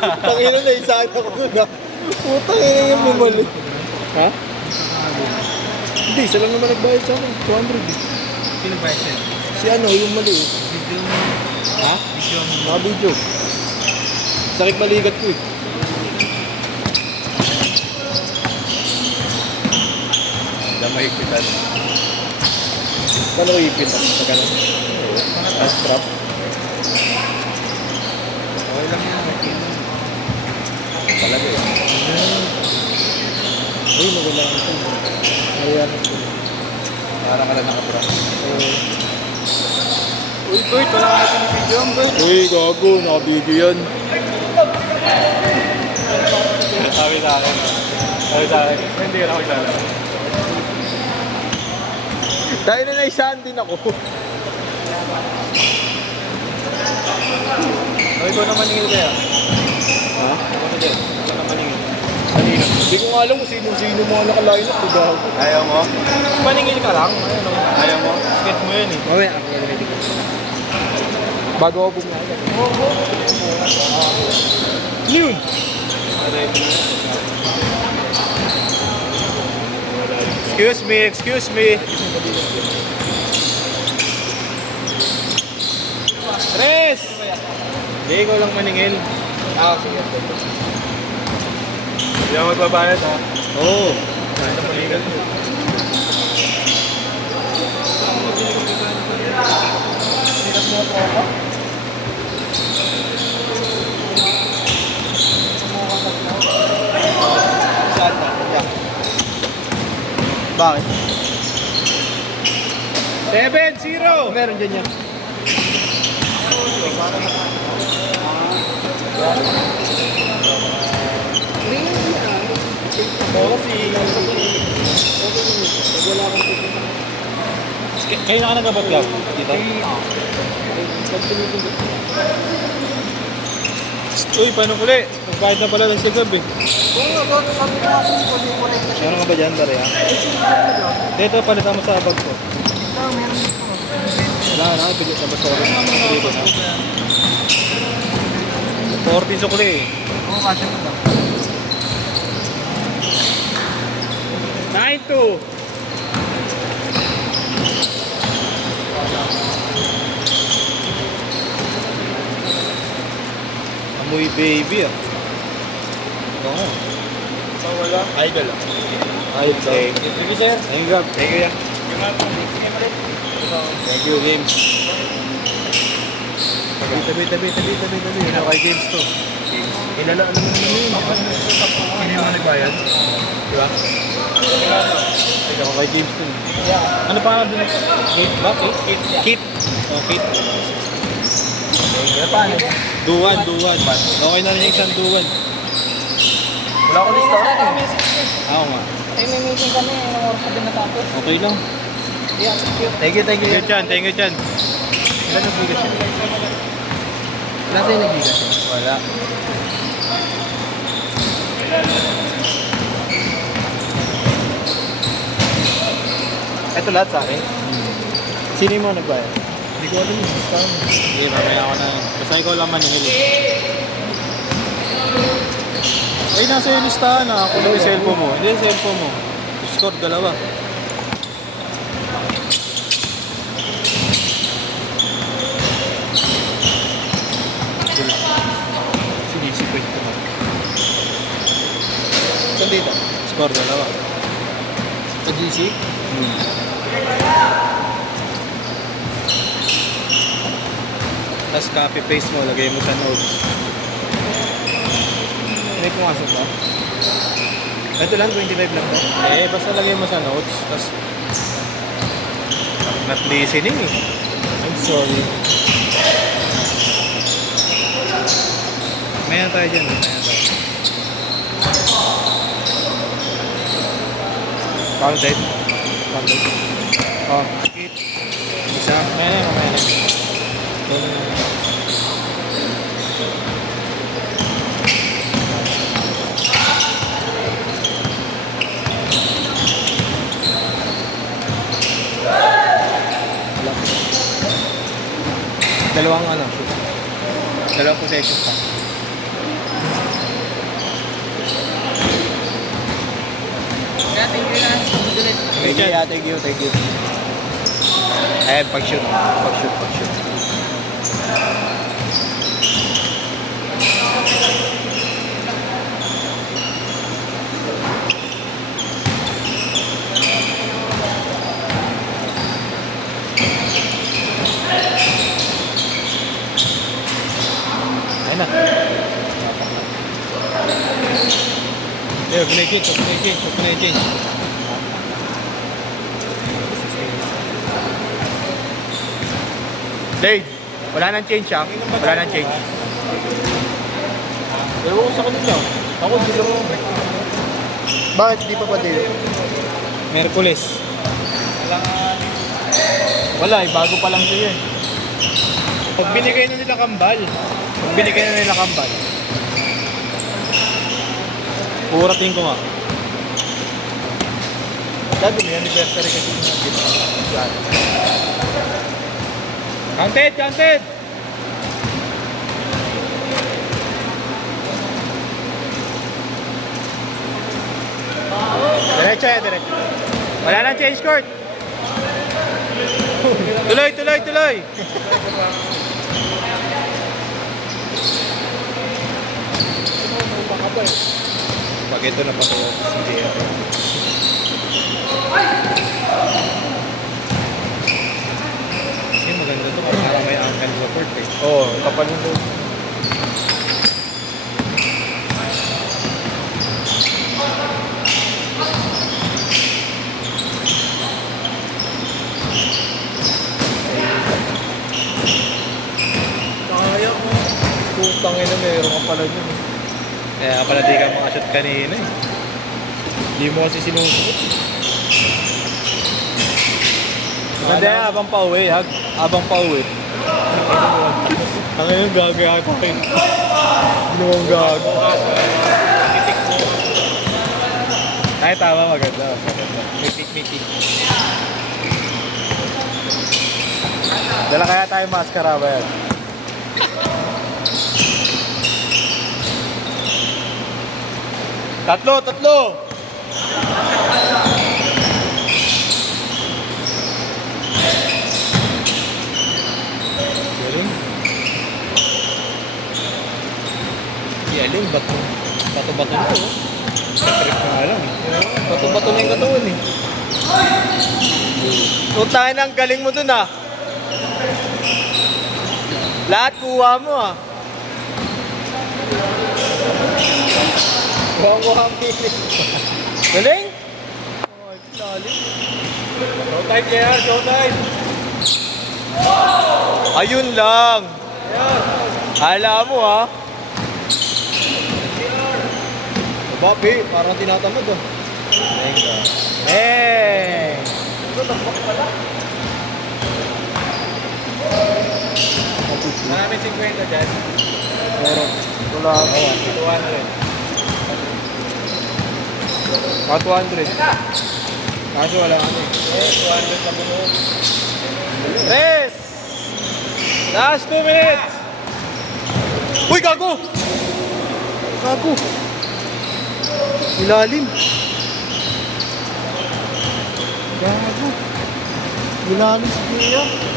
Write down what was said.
Tangina na isa ako doon ha. Putang ina yung bumalik. Ha? Hindi, isa lang naman nagbayad sa akin. 200 eh. Sino ba yan? Si ano, yung mali eh. Video mo. Ha? Video mo. Naka-video. Sakit maligat ko eh. Damay higpitan. Paano ko ipin? Magkano? Strap. Okay lang yan. Talaga eh. Uy, maganda lang ito. Ayan ito. Para ka lang nakapra. Uy, Bert, wala ka natin yung video mo, Bert. Uy, gago. Naka-video yan. Sabi sa akin. Sabi sa akin. Hindi ka na maglalaro. Dahil na naisahan din ako. Sabi ko naman ningil kaya. Ha? Ano din? Ito naman ningil. Kanina. Hindi ko nga alam kung sino-sino mga nakaline up. Gago. Ayaw mo? Maningil ka lang. Ayaw mo? Skate mo yun eh. Mamaya, ako yung ready ko. Bago ako bumagal. Yun! Excuse me. Tres! Hindi, ikaw lang maningil. Sige. Hindi ako magbabayad ha. Oo. Kahit na maningil. Bakit? 7-0! Meron dyan yan. Kayo na ka nagbabatlap dito? Uy, paano uli? Nagbayad na pala ng sigab eh. Meron ka ba dyan, Daria? Dito, palitan mo sa bag ko. Wala na, bigyan sa basura. Dito na. 40 sukli eh. Oo, kasi mo lang. 9-2. Amoy baby ah. Oo. Wala. Idol ah. Ayun ba? Thank you, sir. Thank you, thank you yan. Thank you, Games. Tabi. Ano kay Games to? Ilala naman yun. Hindi mo nagbayad? Diba? Ikaw kay Games to. Ano pa nga doon? Kit ba? Kit? Oh, Kit. Paano? Duwan. Okay na rin yung isang duwan. Wala ko lista. Oo nga. Ay, may meeting kami. Anong oras na din natapos? Okay lang. Yeah, Thank you. Thank you, Chan. Ilan nagbigas yun? Wala sa'yo nagbigas yun? Wala. Ito lahat sa akin? Sino yung mga nagbayad? Hindi ko alam yun. Sige, mamaya ako na yun. Basta ikaw lang maningil. Ay, nasa yung listahan na. Ako lang yung cellphone mo. Hindi yung cellphone mo. Score, dalawa. Sinisip ko ito. Saan dito? Score, dalawa. Sa GC? Tapos copy-paste mo, lagay mo sa notes. May pumasok ba? Ito lang, 25 lang to. Eh, basta lagay mo sa notes. Tapos, not listening eh. I'm sorry. Mayan tayo dyan. Counted. Oh. Isa. Mayan. Dalawang possession pa. thank you, thank you. Eh, pag-shoot. Ayun na. Ayun, pinay-change. Dave, wala nang change ah. Wala nang change. Pero ko sa kanila. Ako, di lang ako. Bakit di pa pa din? Merkules. Wala eh, bago pa lang siya eh. Pag binigay na nila kambal. Purating ko nga. Dado may anniversary kasi nila. Di ba? Yan. Counted! Diretso yan, diretso. Wala nang change court. Tuloy! Pag ito na patuwa si JR. Maganda to, para may angle sa court eh. Oo, kapal yung load. Kaya mo. Putang ina, meron ka pala dun. Kaya pala di ka makashoot kanina eh. Hindi mo kasi sinusunod. Maganda yan, habang pauwi. Ang ngayon gagaya ko kayo. Ginawang gago. Ay, tama, maganda. May picnic. Dala kaya tayo maskara ba yan? Tatlo! Galing. Aling, bato-bato na oh. Trip ko nga lang. Bato-bato na yung katawan eh. Utangin ang galing mo dun ah. Lahat kuha mo ah. Kuha mo galing? Oh, lalim. Showtime kaya, showtime. Ayun lang. Hala mo ah. Bapi, parang tinatamad ah. Hey! Marami 50 dyan. Meron. Wala ako. 200. 200. Kaso wala ano eh. 200 na buno. Tres! Last 2 minutes! Uy, gago! Gago! Ilalim. Gago. Ilalim si Kuya.